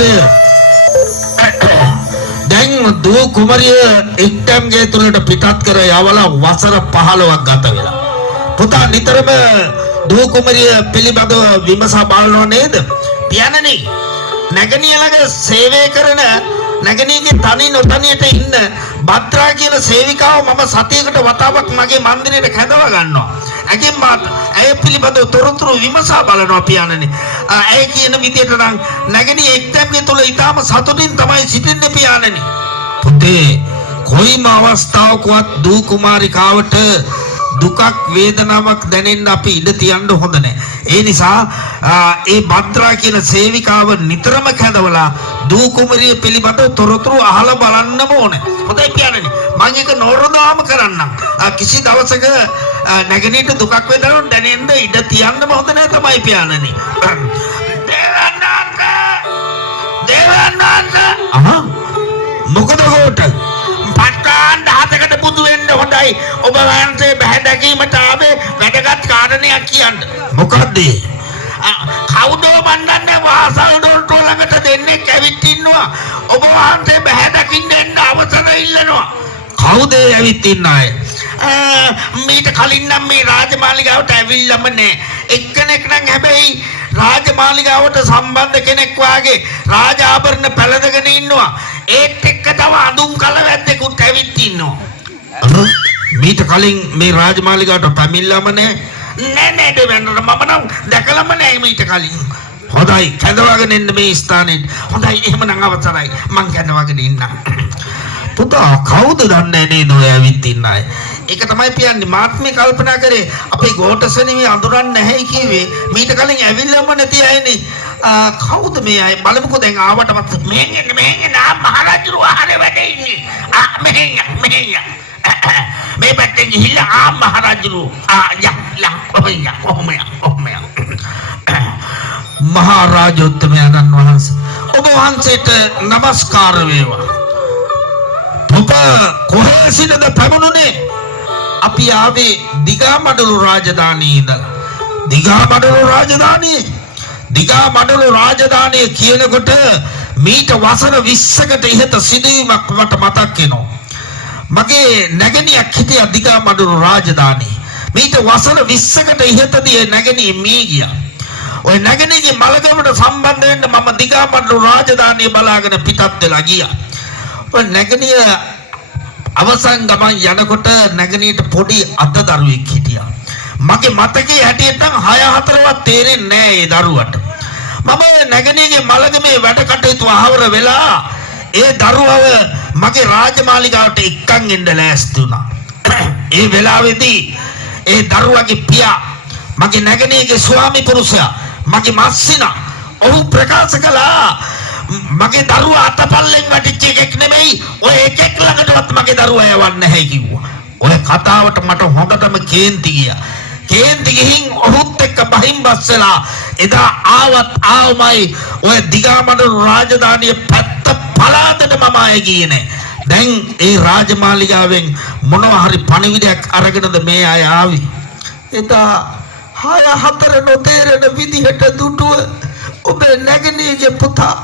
මොකද දැන් දුව කුමරිය එක්ටම් ගේ තුලට පිටත් කර යවලා වසර 15ක් ගත වෙලා. පුතා නිතරම දුව කුමරිය පිළිබඳව විමසා බලනව නේද? පියාණනි නැගණිය ළඟ සේවය කරන නැගණියගේ තනි නොතනියට ඉන්න භද්‍රා කියන සේවිකාව මම සතියකට වතාවක් මගේ මන්දිරයට කැඳව ගන්නවා. ඇගෙන් මාත් ඇය පිළිබඳව තොරතුරු විමසා බලනවා පියාණනි. ඇය කියන විදිහට නම් නැගණිය එක්තැන්ගේ තුල ඊටම සතුටින් තමයි සිටින්නේ පියාණනි. පුතේ කොයිම අවස්ථාවකවත් දූ කුමාරිකාවට දුකක් වේදනාවක් දැනෙන්න අපි ඉඩ තියන්න හොඳ නැහැ. ඒ නිසා ඒ භද්‍රා කියන සේවිකාව නිතරම කැඳවලා දූ කුමරිය පිළිබඳව තොරතුරු අහලා බලන්නම ඕනේ. හොඳයි පියාණනි. මම ඒක නෝරදාම කරන්නම්. කිසි දවසක නැගණියට දුකක් වේදනාවක් දැනෙන්න ඉඩ තියන්නම හොඳ නැහැ තමයි පියාණනි. දේවනාන්ද මොකද කොට පට්ටාන් 10කට බුදු වෙන්න හොඳයි. ඔබ වහන්සේ බහැ දැකීමට ආවේ වැඩගත් කාරණයක් කියන්න. මොකද්ද? කවුද මන්නන්නේ වාසල් දොරටුව ළඟට දෙන්නේ කැවිත් ඉන්නවා. ඔබ වහන්සේ බහැ දකින්න එන්න අවසර ඉල්ලනවා. කවුද ඇවිත් ඉන්නේ? මීට කලින් නම් මේ රාජමාලිගාවට ඇවිල්ලාම නෑ. එක්කෙනෙක් නම් හැබැයි රාජමාලිගාවට සම්බන්ධ කෙනෙක් වාගේ රාජ ආභරණ පැළඳගෙන ඉන්නවා. ඒත් එක්ක තව අඳුම් කලවැද්දෙකුත් ඇවිත් ඉන්නවා. මීට කලින් මේ රාජමාලිගාවට පැමිණලාම නෑ දෙවන්නට මම නම් දැකලාම නෑ මීට කලින්. හොඳයි කැඳවාගෙන එන්න මේ ස්ථානෙට. හොඳයි එහෙමනම් අවසරයි මං කැඳවාගෙන ඉන්නම්. පුතා කවුද දන්නේ නේද ඔය ඇවිත් ඉන්න අය? ඒක තමයි පියන්නේ මාත් මේ කල්පනා කරේ අපේ ගෝඨසනේ මේ අඳුරන්නේ නැහැ කිව්වේ මීට කලින් ඇවිල්ලාම නැති අයනේ. කවුද මේ අය? බලමුකෝ දැන් ආවට පස්සේ මෙහෙන් නා මහරජුරු ආහාර වැඩ ඉන්නේ. මෙහෙන් මේ පැත්තෙන් ගිහිල්ලා මහරජුරු කොහොමද මහරජෝත්තමයන් වහන්සේ ඔබ වහන්සේට নমස්කාර වේවා. ඔබ කොහේ සිටද පැමුණුනේ? අපි ආවේ දිගමඩලු රාජධානියේ ඉඳලා. දිගමඩලු රාජධානිය කියනකොට මීට වසර 20කට ඉහත සිදුවීමක් මට මතක් වෙනවා. මගේ නැගණියක් හිටියා දිගමඩලු රාජධානියේ. මීට වසර 20කට ඉහතදී නැගණිය මිය ගියා. ඔය නැගණියගේ මලගමට සම්බන්ධ වෙන්න මම දිගමඩලු රාජධානිය බලාගෙන පිටත් වෙලා ගියා. ඔය නැගණිය අවසන් ගමන් යනකොට නැගණියට පොඩි අතදරුවෙක් හිටියා. මගේ මතකයේ හැටියට නම් 6-4වත් තේරෙන්නේ නැහැ ඒ දරුවට. මම නැගණියගේ මලගමේ වැඩ කටයුතු අහවර වෙලා ඒ දරුවව මගේ රාජමාලිගාවට එක්කන් එන්න ලෑස්ති වුණා. ඒ වෙලාවේදී ඒ දරුවගේ පියා මගේ නැගණියගේ ස්වාමි පුරුෂයා මගේ මස්සිනා ඔහු ප්‍රකාශ කළා මගේ දරුවා අතපල්ලෙන් වැටිච්ච එකෙක් නෙමෙයි ඔය එකෙක් ළඟටවත් මගේ දරුවා යවන්නේ නැහැ කිව්වා. ඔය කතාවට මට හොඳටම කේන්ති ගියා. කේන්ති ගිහින් ඔහුත් එක්ක බහින් බස්සලා එදා ආවමයි ඔය දිගමඩලු රාජධානිය පැත්ත පලාදට මම ආයේ ගියේ නැහැ. දැන් ඒ රාජමාලිගාවෙන් මොනවා හරි පණිවිඩයක් අරගෙනද මේ අය ආවේ. එදා 6-4 නොතේරෙන විදිහට දුටුව ඔබේ නැගණියගේ පුතා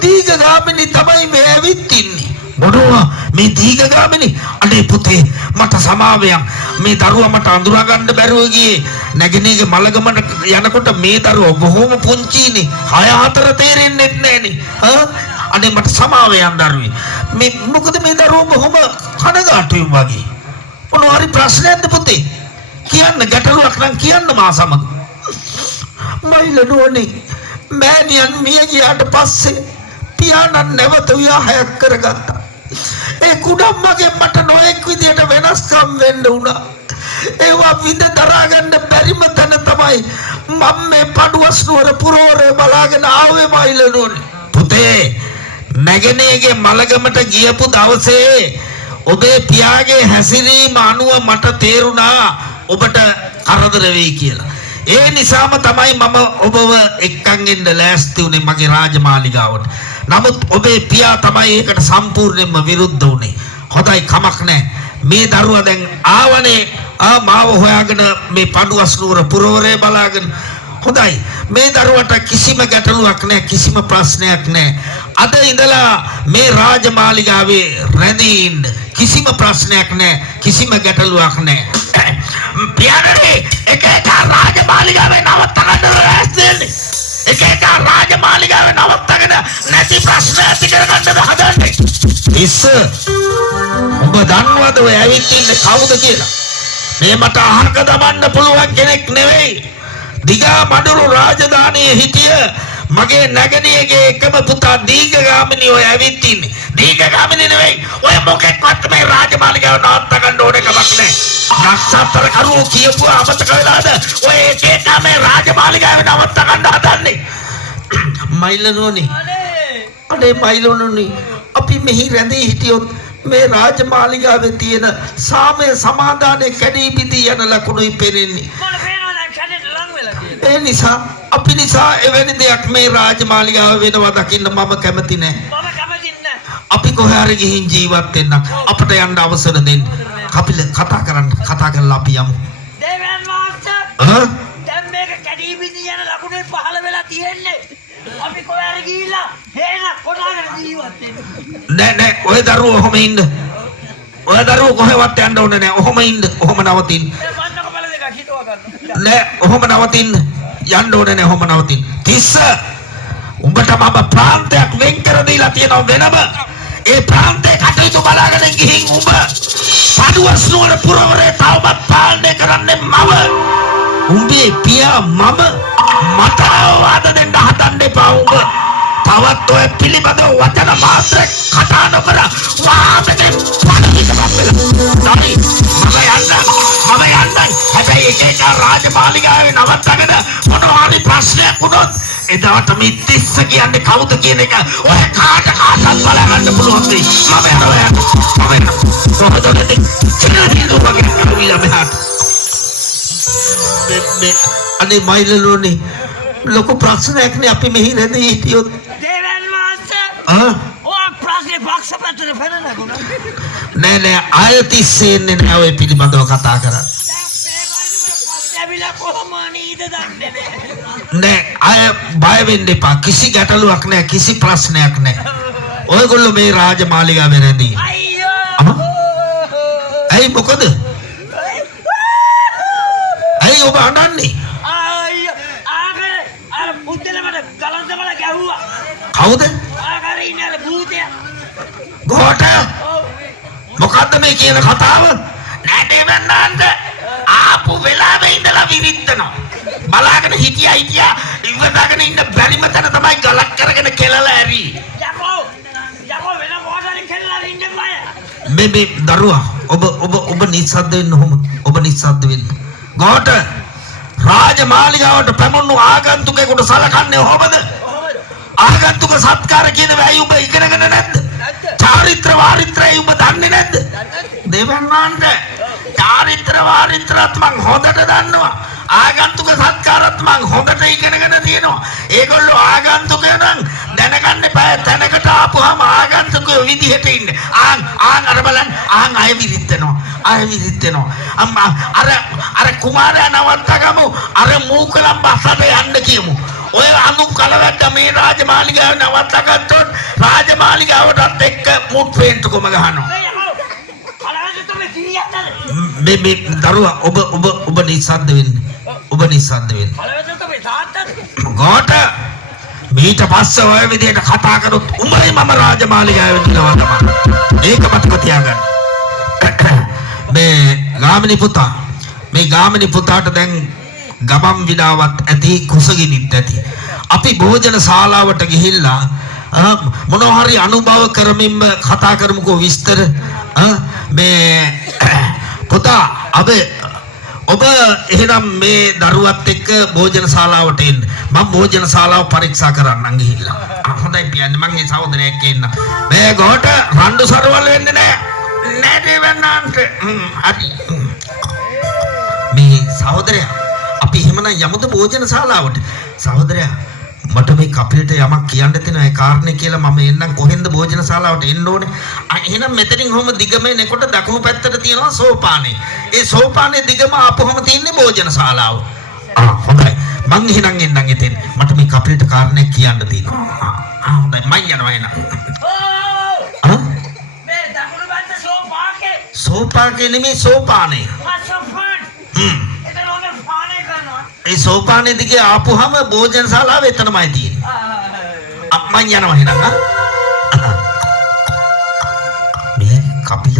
දීඝගාමිනී තමයි මේ ඇවිත් ඉන්නේ. මොනවා මේ දීඝගාමිනී? අනේ පුතේ මට සමාවයක්. මේ දරුවා මට අඳුරා ගන්න බැරුව ගියේ. නැගණියගේ මලගමන යනකොට මේ දරුවා බොහොම පුංචිනේ. 6-4 තේරෙන්නේ නැහනේ. අනේ මට සමාවයක් දරුවේ. මේ මොකද මේ දරුවා බොහොම කනගාටුයි වගේ. මොනවා හරි ප්‍රශ්නයක්ද පුතේ? කියන්න ගැටලුවක් නම් කියන්න මා සමග. මයිලනෝනේ මෑණියන් මිය ගියාට පස්සේ පියාණන් නැවත විවාහයක් කරගත්තා. ඒ කුඩම්මගෙන් මට නොඑක් විදියට වෙනස්කම් වෙන්න වුණා. ඒවා විඳ දරා ගන්න බැරිම තැන තමයි මම මේ පඩුවස් නුවර පුරවරේ බලාගෙන ආවේ මයිලනෝනේ. පුතේ නැගණියගේ මලගමට ගියපු දවසේ ඔබේ පියාගේ හැසිරීම අනුව මට තේරුණා ඔබට කරදර වෙයි කියලා. ඒ නිසාම තමයි මම ඔබව එක්කන් එන්න ලෑස්ති වුනේ මගේ රාජමාලිගාවට. නමුත් ඔබේ පියා තමයි ඒකට සම්පූර්ණයෙන්ම විරුද්ධ වුනේ. හොඳයි කමක් නැහැ. මේ දරුවා දැන් ආවනේ මාව හොයාගෙන මේ පඩුවස් නුවර පුරවරේ බලාගෙන හොඳයි මේ දරුවට කිසිම ගැටලුවක් නැහැ කිසිම ප්‍රශ්නයක් නැහැ අද ඉඳලා මේ රාජමාලිගාවේ රැඳී ඉන්න කිසිම ප්‍රශ්නයක් නැහැ කිසිම ගැටලුවක් නැහැ පියාණනි එක එක රාජමාලිගාවේ නවත්ත ගන්න රැස්දෙන්නේ එක එක රාජමාලිගාවේ නවත්තගෙන නැති ප්‍රශ්න ඇති කරගන්නද හදන්නේ ඉස්ස ඔබ දන්නවද ඔය ඇවිත් ඉන්නේ කවුද කියලා මේ මට අහක දමන්න පුළුවන් කෙනෙක් නෙවෙයි දිගා මඩුරු රාජධානියේ හිටිය මගේ නැගණියගේ එකම පුතා දීඝගාමිනී ඔය ඇවිත් ඉන්නේ දීඝගාමිනී නෙවෙයි ඔය මොකෙක්වත් මේ රාජමාලිගාව නවත්ත ගන්න ඕන එකක් නැහැ නක්ෂත්‍ර කරුවෝ කියපුවා අමතක වෙලාද ඔය එක එක මේ රාජමාලිගාව නවත්ත ගන්න හදන්නේ මයිලනෝනි අනේ මයිලනෝනි අපි මෙහි රැඳී හිටියොත් මේ රාජමාලිගාවේ තියෙන සාමය සමාදානයේ කැඩී බිඳී යන ලකුණුයි පෙනෙන්නේ ඒ නිසා අපි නිසා එවැනි දෙයක් මේ රාජමාලිගාව වෙනවා දකින්න මම කැමති නැහැ අපි කොහේ හරි ගිහින් ජීවත් වෙන්න අපිට යන්න අවසර දෙන්න කපිල කතා කරලා අපි යමු දේවයන් වහන්සේ දැන් මේක කැඩී බිඳී යන ලකුණේ පහළ වෙලා තියෙන්නේ අපි කොහේ හරි ගිහිල්ලා හේන කොටාගෙන ජීවත් වෙන්න නෑ ඔය දරුවෝ ඔහම ඉන්න ඔය දරුවෝ කොහෙවත් යන්න ඕනේ නෑ ඔහම ඉන්න ඔහම නවතින්න මන්නක බල දෙක හිතව ගන්න නෑ ඔහම නවතින්න යන්න ඕනේ නෑ ඔහම නවතින්න තිස්ස උඹට මම ප්‍රාන්තයක් වෙන් කර දීලා තියෙනවා වෙනම ඒ ප්‍රාන්තේ කටයුතු බලාගෙන ගිහින් උඹ පඩුවස් නුවර පුරවරේ තවමත් පාලනය කරන්නේ මම උඹේ පියා මම මට වාද දෙන්න හදන්න එපා උඹ තවත් ඔය පිළිබඳව වචන මාත්‍ර කතා නොකර වාමනේ පඩවිකමක් වෙලා නයි මම යන්නයි හැබැයි එක එක රාජමාලිගාවේ නවත්තගෙන මොනවා හරි ප්‍රශ්නයක් වුණොත් එදාට මේ තිස්ස කියන්නේ කවුද කියන එක ඔය කාටත් බලා ගන්න පුළුවන් දෙයි මම යනවා කොහොමද චිනාදීලු වගේ කරුවිලා මෙහාට මේ අනේ මයිලලෝනේ ලොකු ප්‍රශ්නයක් නේ අපි මෙහි රැඳී හිටියොත් දේවයන් වහන්සේ ඔය ප්‍රශ්නේ පක්ෂපතට ෆෙරනගුණා නෑ ආයතිස්සෙන්නේ නෑ ඔය පිළිබඳව කතා කරන්නේ නෑ අය බය වෙන්න එපා කිසි ගැටලුවක් නෑ කිසි ප්‍රශ්නයක් නෑ ඔයගොල්ලෝ මේ රාජමාලිගාවේ රැඳී අයියෝ ඇයි මොකද ඇයි ඔබ අඬන්නේ අයියෝ ආගර අර මුද්දල මට ගලන් දමලා ගැහුවා කවුද ආගර ඉන්නේ අර භූතයා ගෝට මොකද්ද මේ කියන කතාව නෑ දෙවන්නන්ද ආපු වෙලාවෙ ඉඳලා විරිත්තනවා බලාගෙන හිටියා ඉවදාගෙන ඉන්න බැරිම තැන තමයි ගලක් කරගෙන කෙලලා ඇරි යකෝ වෙන මොකටද කෙලලා ඉන්නේ බය මේ දරුවා ඔබ නිස්සද්ද වෙන්න ඔබ නිස්සද්ද වෙන්න ගෝට රාජමාලිගාවට පැමුණු ආගන්තුකයෙකුට සලකන්නේ කොහොමද ආගන්තුක සත්කාර කියන වැයි ඔබ ඉගෙනගෙන නැද්ද චාරිත්‍ර වාරිත්‍රය ඔබ දන්නේ නැද්ද දෙවන් වහන්සේ චාරිත්‍ර වාරිත්‍රත් මං හොඳට දන්නවා ආගන්තුක සත්කාරත් මං හොඳට ඉගෙනගෙන තියෙනවා ඒගොල්ලෝ ආගන්තුකයෝ නම් දැනගන්න එපා තැනකට ආපුවාම ආගන්තුකයෝ විදිහට ඉන්නේ ආන් අර බලන්න ආන් අය විරිත්තනවා අම්මා අර කුමාරයා නවත්තගමු අර මූකලම් බස්සට යන්න කියමු ඔය අනු කලවැද්ද මේ රාජමාලිගාව නවත්තගත්තොත් රාජමාලිගාවටත් එක්ක මුත් පේන්ටුකම ගහනවා මේ දරුවා ඔබ නිස්සද්ද වෙන්න ගෝට මීට පස්සේ ඔය විදිහට කතා කරොත් උඹයි මම රාජමාලිගාවේ ඉන්නවා තමයි මේක මතක තියාගන්න මේ ගාමිණී පුතාට දැන් ගමම් විඩාවත් ඇති කුසගිනිත් ඇති අපි භෝජන ශාලාවට ගිහිල්ලා මොනවා හරි අනුභව කරමින්ම කතා කරමුකෝ විස්තර මේ පුතා ඔබ එහෙනම් මේ දරුවත් එක්ක භෝජන ශාලාවට එන්න මම භෝජන ශාලාව පරීක්ෂා කරන්නම් ගිහිල්ලා හොඳයි පියන්නේ මම මේ සහෝදරයෙක් එන්න මේ ගෝට රණ්ඩු සරවල වෙන්නේ නෑ දෙවන්නන්ට හරි මේ සහෝදරයා අපි එහෙමනම් යමුද භෝජන ශාලාවට සහෝදරයා මට මේ කපිලට යමක් කියන්න තියෙන ඒ කාරණේ කියලා මම එන්නම් කොහෙන්ද භෝජන ශාලාවට එන්න ඕනේ එහෙනම් මෙතනින් කොහොම දිගම එනකොට දකුණු පැත්තට තියෙනවා සෝපානේ ඒ සෝපානේ දිගම ආපුවම තියෙන්නේ භෝජන ශාලාව හොඳයි මං එහෙනම් එන්නම් ඉතින්. මට මේ කපිලට කාරණයක් කියන්න තියෙනවා. හොඳයි මං යනවා එහෙනම්. ඕ මේ දකුණු පැත්ත සෝපාකේ සෝපාකේ නෙමෙයි සෝපානේ. සෝපාන් එතන ඔන්න පානේ කරනවා. ඒ සෝපානේ දිගේ ආපුහම භෝජන ශාලාව එතනමයි තියෙන්නේ. මං යනවා එහෙනම්. මේ කපිල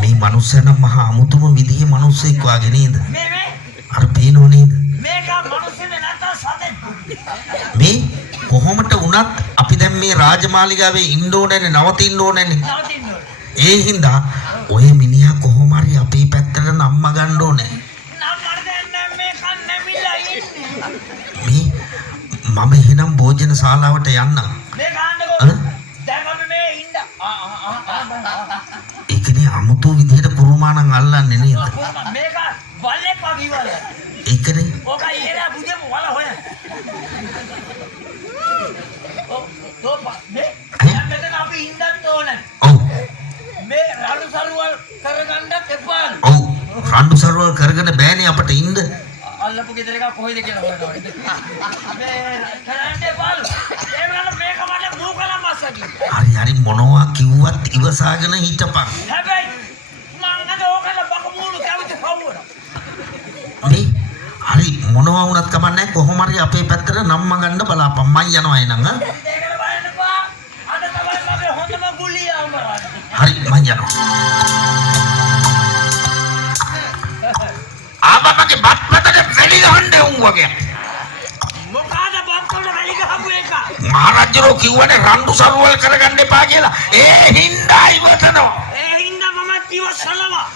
මේ මනුස්සයන මහා අමුතුම විදිහේ මිනිස්සෙක් වාගේ නේද? අර පේනෝ නේද? මේක මනුස්සෙද නැත්නම් සතෙක්? මේ කොහොමද වුණත් අපි දැන් මේ රාජමාලිගාවේ ඉන්න ඕනනේ නවතින්න ඕනනේ. ඒ හින්දා ඔය මිනිහා කොහොම හරි අපේ පැත්තට නම්ම ගන්න ඕනේ. මේ මම එහෙනම් භෝජන ශාලාවට යන්න. මේක ආන්නකෝ. දැන් අපි මේ ඉන්න. ඒකනේ අමුතු විදිහට කුරුමානම් අල්ලන්නේ නේද? මේක බල්ලෙක් වගේ වල. ඒකනේ. ඔක ඉහෙලා බුදෙමු වල හොය. මේ මෙතන අපි ඉන්නත් ඕනේ. ඔව්. මේ රණ්ඩු සරුවල් කරගන්නත් එපා. ඔව්. රණ්ඩු සරුවල් කරගෙන බෑනේ අපිට ඉන්න. අල්ලපු ගෙදර එක කොහෙද කියලා හොයනවා. මේ කරන්න එපා. ඒ වෙලාවට මේක මට මූකලා මස්සකි. හරි මොනවා කිව්වත් ඉවසාගෙන හිටපන්. හැබැයි මං අද ඕකල බකමූණු කැවිත පවුවන. මේ හරි මොනවා වුණත් කමන්නේ කොහොම හරි අපේ පැත්තට නම්ම ගන්න බලාපන්. මං යනවා එහෙනම්. ඒකට බලන්නපා. අද තමයි මගේ හොඳම ගුලිය අමරන්නේ. හරි මං යනවා. ආබමගේ බත්පතට වැලි ගහන්න උන් වගේ. මොකද බත්වල වැලි ගහපු එක? මහරජුරෝ කිව්වනේ රණ්ඩු සරුවල් කරගන්න එපා කියලා. ඒ හින්දා ඉවතනවා. ඒ හින්දා මම ඉවසනවා.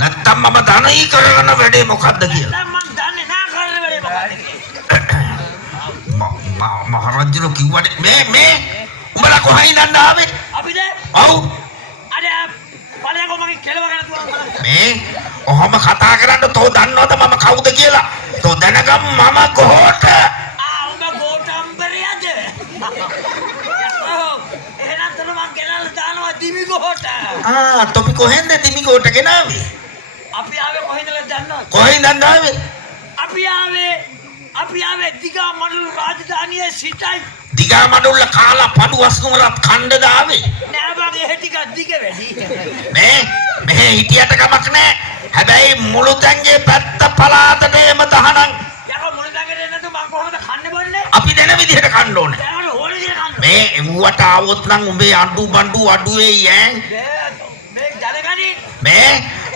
නැත්තම් මම ධනයි කරන වැඩේ මොකද්ද කියලා. දැන් මං දන්නේ නැහැ කරන වැඩේ මොකද්ද. මහරජුරෝ කිව්වනේ මේ උඹලා කොහයින් යන්න ආවේ? අපිද? ඔව්. අර බලයන්කො මගේ කෙලව ගන්න තුවා. මේ ඔහොම කතා කරන්න තෝ දන්නවද මම කවුද කියලා? තෝ දැනගම් මම කොහොට? උඹ ගෝඨම්බරියද? එහෙනම් තර මං ගෙනල්ලා දානවා දිමි ගෝඨ. තොපි කොහෙන්ද දිමි ගෝඨ ගෙනාවේ? අපි ආවේ කොහෙන්ද දන්නවද? කොහෙන්ද ආවේ? අපි ආවේ දිගා මඩුල්ල රාජධානියේ සිටයි. දිගා මඩුල්ල කාලා පඩු වස්නුවරත් ඛණ්ඩ දාවේ. නෑ බං එහෙ ටිකක් දිග වැඩි. මෙහෙ හිටියට කමක් නෑ. හැබැයි මුළු තැන්ගේ පැත්ත පලාතට එම තහනම්. යකෝ මුළු තැන්ගේ දෙන්නතු මං කොහොමද කන්නේ බොන්නේ? අපි දෙන විදිහට කන්න ඕනේ. දැන් ඕන විදිහට කන්න. මේ එව්වට ආවොත් නම් උඹේ අඬු බඬු අඩු වෙයි ඈ. මේ ජනගණි මේ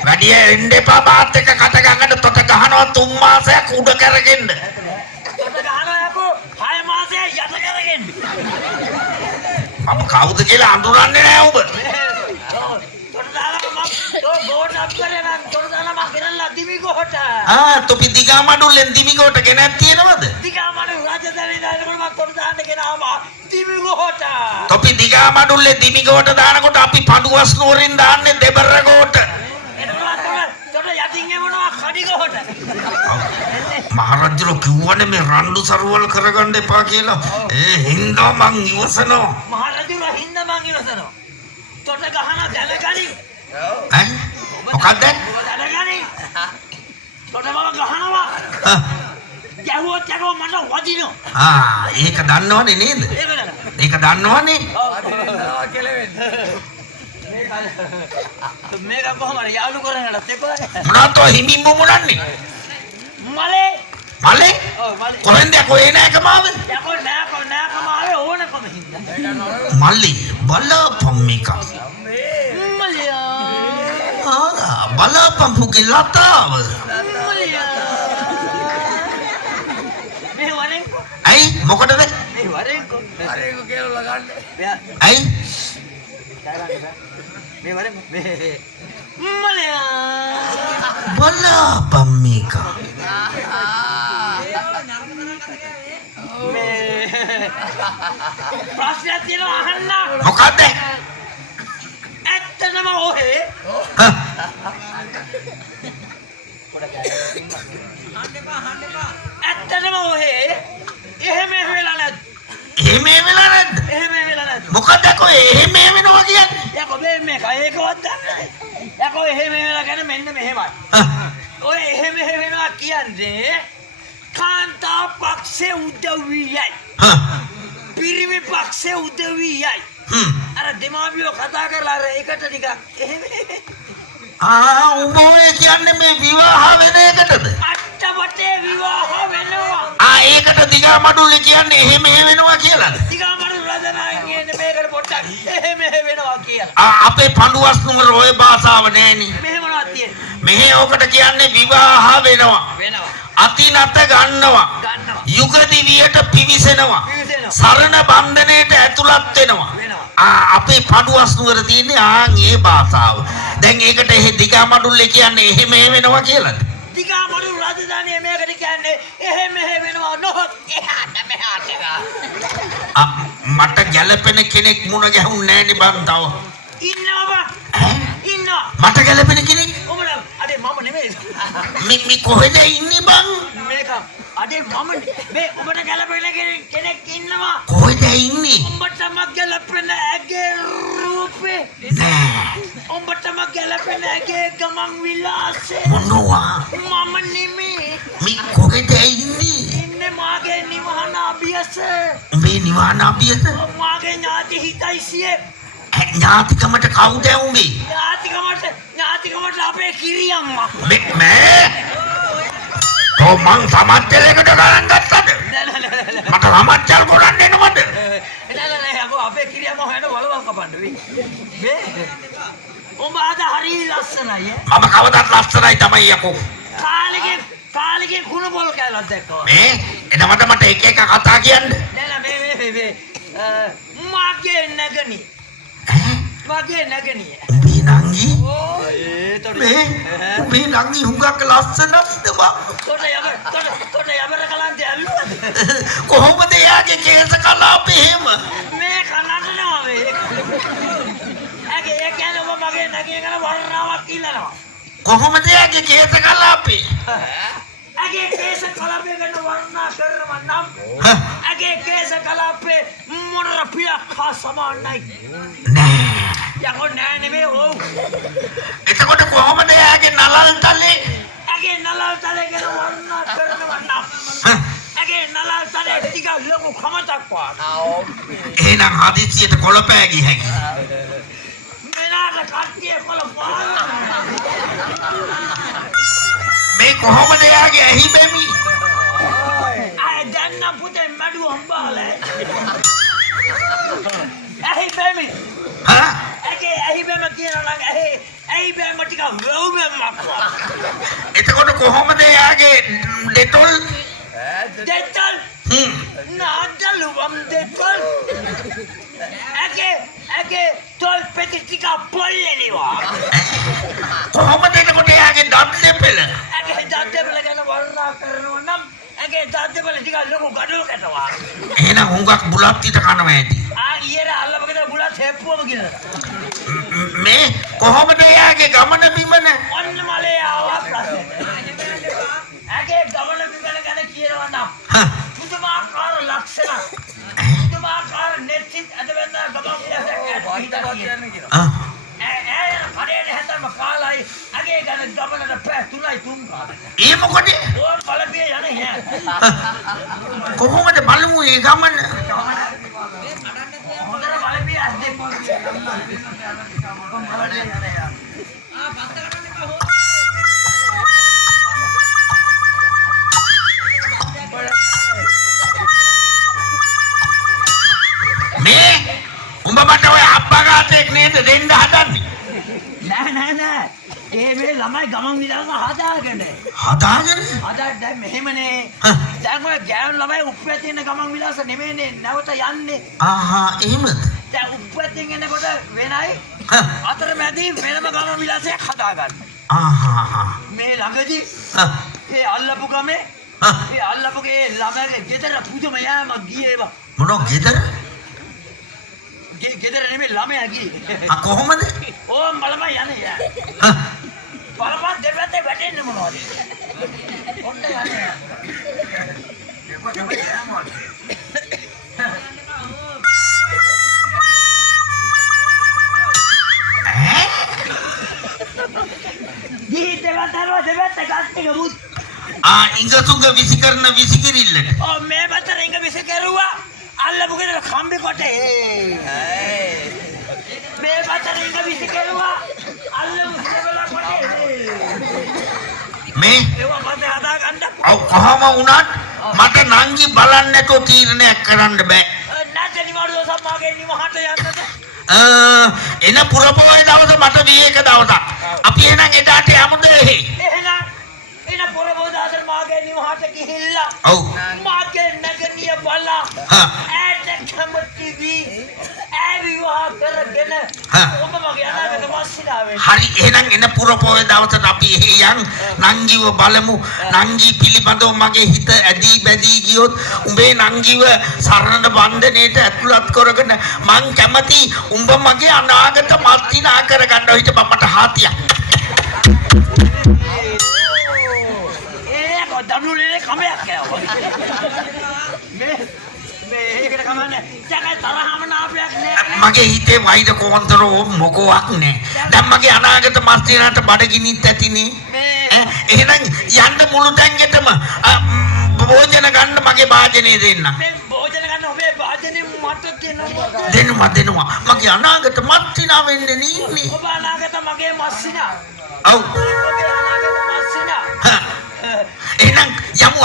වැඩි එන්න එපා බාත් එක කට ගහන්න තොට ගහනවා 3 මාසයක් උඩ කරගෙන්න. තොට ගහනවා යකෝ 6 මාසයක් යට කරගෙන්න. මම කවුද කියලා අඳුරන්නේ නෑ ඔබ. තොට දාලා මම බෝඩ් අප් කරේ නම් තොට දාලා මම ගෙනල්ලා දිමි ගෝඨ. තොපි දිගා මඩුල්ලෙන් දිමි ගෝඨ ගෙනත් තියෙනවද? දිගා මඩුල්ල රාජධානියේ දානකොට මම තොට දාන්න ගෙනාවා දිමි ගෝඨ. තොපි දිගා මඩුල්ලේ දිමි ගෝඨ දානකොට අපි පඩුවස් නුවරින් දාන්නේ දෙබර ගෝඨ. තොට යටින් එමුනවා කඩි ගෝඨ. මහරජුරෝ කිව්වනේ මේ රණ්ඩු සරුවල් කරගන්න එපා කියලා. ඒ හින්දා මං ඉවසනවා. මහරජුරෝ හින්දා මං ඉවසනවා. තොට ගහන දැනගනි. ඈ මොකද්ද? දැනගනි. තොට මම ගහනවා. ගැහුවොත් යකෝ මට වදිනවා. ඒක දන්නවනේ නේද? ඒක දන්නවනේ. මේක කොහමද යාළු කරන්නට එපා. මොනවද හිමින් බුමුණන්නේ? මලේ. මලේ? ඔව් මලේ. කොහෙන්ද කොහේ නෑකම ආවේ? යකෝ නෑකම ආවේ ඕනකම හින්දා. මල්ලි බලපම් මේක. මලියා. බලපම් පුගේ ලතාව. මලියා. මේ වරෙන්කො. ඇයි මොකටද? මේ වරෙන්කො. වරෙන්කො කියලා ගන්න. ඇයි? මේ වරෙන්කො. මේ මලියා. බලපම් මේක. ප්‍රශ්නයක් තියෙනවා අහන්න. මොකද්ද? ඇත්තටම ඔහේ ඇත්තටම ඔහේ එහෙම වෙලා නැද්ද? එහෙම වෙලා නැද්ද? එහෙම වෙලා නැද්ද? මොකද කොහේ එහෙම වෙනවා කියන්නේ? යකෝ මේක ඒකවත් දන්නේ නැහැ. යකෝ එහෙම වෙලා ගැන මෙන්න මෙහෙමයි. ඔය එහෙම වෙනවා කියන්නේ කාන්තා පක්ෂේ උදවියයි. පිරිමි පක්ෂේ උදවියයි. අර දෙමාපියෝ කතා කරලා අර ඒකට ටිකක් එහෙම උඹ ඔය කියන්නේ මේ විවාහ වෙන එකටද? අට්ටපටේ විවාහ වෙනවා. ඒකට දිගා මඩුල්ලේ කියන්නේ එහෙම වෙනවා කියලාද? දිගා මඩුල් රජනායි කියන්නේ මේකට පොඩ්ඩක් එහෙම වෙනවා කියලා. අපේ පඬුවස් නුඹර ඔය භාෂාව නෑනේ. මෙහෙ මොනවද තියෙන්නේ? මෙහෙ ඔකට කියන්නේ විවාහ වෙනවා. වෙනවා. අතිනත ගන්නවා. යුග දිවියට පිවිසෙනවා. සරණ බන්ධනයට ඇතුළත් වෙනවා. අපේ පඬුවස් නුවර තියෙන්නේ ඒ භාෂාව. දැන් ඒකට එහෙ දිගා මඩුල්ලේ කියන්නේ එහෙම වෙනවා කියලාද? දිගා මඩුල් රජධානිය මේකට කියන්නේ එහෙම වෙනවා නොහොත් එහාට මෙහාට. මට ගැළපෙන කෙනෙක් මුණ ගැහුන්නේ නෑනේ බං තව. ඉන්නවා ඉන්නවා. මට ගැළපෙන කෙනෙක්? ඔබලා අඩේ මම නෙමෙයි. මේ කොහෙද ඉන්නේ බං? මේක අඩේ මම මේ ඔබට ගැළපෙන කෙනෙක් ඉන්නවා. කොහෙද ඉන්නේ? ඔබටම ගැළපෙන ඇගේ රූපේ නෑ. ඔබටම ගැළපෙන ඇගේ ගමන් විලාසේ මොනවා? මම නෙමෙයි. මේ කොහෙද ඉන්නේ? ඉන්නේ මාගේ නිවහන අභියස. මේ නිවහන අභියස? මාගේ ඥාති හිතයිසියේ. ඥාතිකමට කවුද උඹේ? ඥාතිකමට අපේ කිරියම්මා. මේ මං සමච්චලයකට ගණන් ගත්තද? මට සමච්චල් කරන්න එනවද? නෑ අකෝ අපේ කිරියම්මා හොයන වලවල් කපන්න වෙයි. උඹ අද හරි ලස්සනයි. මම කවදාත් ලස්සනයි තමයි යකෝ. කාලෙකින් කුණ බෝල් කෑල්ලක් දැක්කවා. මේ එනවට මට එක එක කතා කියන්න. නෑ මේ මාගේ නැගණි. මාගේ නැගණිය. උඹේ නංගි? මේ උඹේ නංගි හුඟක් ලස්සනද බං? තොට යබර කලන්තය ඇල්ලුවද? කොහොමද එයාගේ කේස කලාපේ එහෙම? මේ කනටනවා මේ. ඇගේ ඒ කියන්නේ ඔබ මගේ නැගිය ගැන වර්ණාවක් ඉල්ලනවා. කොහොමද එයාගේ කේස කලාපේ? ඇගේ කේස කලාපේ ගැන වර්ණනා කරනවා නම් ඇගේ කේස කලාපේ මොනර පියක් හා සමානයි. නෑ. යකෝ නෑ නෙමෙයි ඔව්. එතකොට කොහොමද එයාගේ නලල් තලේ? ඇගේ නලල් තලේ ගැන වර්ණනා කරනවා නම් ඇගේ නලල් තලේ ටික ලොකු කමතක් වාගේ. එහෙනම් හදිසියට කොළපෑගි හැකි. මෙලාට කට්ටිය කොළපාන. මේ කොහොමද එයාගේ ඇහි බැමි? දැන් නම් පුතේ මඩු හම්බාලේ. ඇහි බැමි. ඇහි බැම කියනවා නම් ඇහි බැම ටික වෙවුමක් වා. එතකොට කොහොමද එයාගේ දෙතොල්? දෙතොල්? නාදලු වම් දෙතොල්. ඇගේ තොල් පෙති ටික පොල්ලෙනවා. කොහොමද එතකොට එයාගේ දත් දෙපෙළ? ඇගේ දත් දෙපෙළ ගැන වර්ණනා කරනවා නම් ඇගේ දත් දෙපෙළ ටික ලොකු ගඩොලකට වා. එහෙනම් හුඟක් බුලත් ඊට කනවා ඇති. ඊයර අල්ලපගෙන බුලත් හෙප්පුවම කියලා. මේ කොහොමද එයාගේ ගමන බිමන? ඔන්න මලේ ආවා ප්‍රශ්නේ. ඇගේ ගමන බිමන ගැන කියනවා නම් පුදුමාකාර ලක්ෂණ. පුදුමාකාර නෙත්සිත් අදවන්න ගමන් කියනවා. කඩේට හැතම කාලයි ඇගේ ගැන ගමනට පැය 3යි 3 කාලෙක. ඒ මොකද? ඕන් බලපිය යන්නේ හැ. කොහොමද බලමු ඒ ගමන? හොඳට බලපිය අස් දෙක. මේ උඹ මට ඔය අප්පගාතෙක් නේද දෙන්න හදන්නේ? නෑ. ඒ මේ ළමයි ගමන් විලාස හදාගෙන. දැන් මෙහෙමනේ. දැන් ඔය ගෑනු ළමයි උප්පේ තියෙන ගමන් විලාස නෙමෙයිනේ නැවත යන්නේ. එහෙමද? දැන් උප්පෙන් එනකොට වෙනයි. අතරමැදි වෙනම ගමන් විලාසයක් හදාගන්න. මේ ළඟදී ඒ අල්ලපු ගමේ ඒ අල්ලපුගේ ළමයිගේ ගෙදර පුදුම යෑමක් ගියේ ඒවා. මොනවා ගෙදර? ගෙදර නෙමෙයි ළමයා ගියේ. කොහොමද? ඕම් බලපන් යන්නේ. බලපන් දෙපැත්තේ වැටෙන්නේ මොනවද? ඔන්න යන්නේ. දෙපැත්ත ඒක මුත් ඉංගතුංග විසිකරන විසිකිරිල්ලට ඔව් මේ පැත්තට ඉංග විස කෙරුවා අල්ලපු කෙනෙක් කම්බි කොටේ මේ පැත්තට ඉංග විස කෙරුවා අල්ලපු සිරවල කොටේ මේ ඒවා මත හදා ගන්න ඔව් කොහම වුණත් මට නංගි බලන්න නැතුව තීරණයක් කරන්න බෑ නැත්නම් නිවාඩු සම්මාගේ නිවහට යන්නද එන පුරපොයේ දවස මට විවේක දවසක් අපි එහෙනම් එදාට යමුද එහෙනම් එන පොරබෝදාසන් මාගේ නිවහට ගිහිල්ලා ඔව් මාගේ නගනිය බලා ඇට කැමති වී ඇවිවා කරගෙන ඔබ මගේ අනාගත මස්සිනාවේ හරි එහෙනම් එන පුරපොයේ දවසට අපි එහෙ යන් නංගිව බලමු නංගි පිළිබඳව මගේ හිත ඇදී බැදී ගියොත් උඹේ නංගිව සරණ බන්ධනයේට ඇතුළත් කරගෙන මං කැමති උඹ මගේ අනාගත මස්සිනා කරගන්න හිටපන් මට හාතියක් දනුලේ කමයක් කෑවා මේ ඒකට කමන්නේ ජගයි තරහම නාපයක් නෑ මගේ හිතේ වෛර කොන්තරෝ මොකවත් නෑ දැන් මගේ අනාගත මස්තිනාට බඩගිනිත් ඇතිනේ එහෙනම් යන්න මුළු තැන්ගෙටම භෝජන ගන්න මගේ වාජනේ දෙන්න මේ භෝජන ගන්න ඔබේ වාජනේ මට දෙනවා මගේ අනාගත මස්තිනා වෙන්නේ නීන්නේ ඔබ අනාගත මගේ මස්සිනා ඔව් ඔබේ අනාගත මස්සිනා එහෙනම් යමු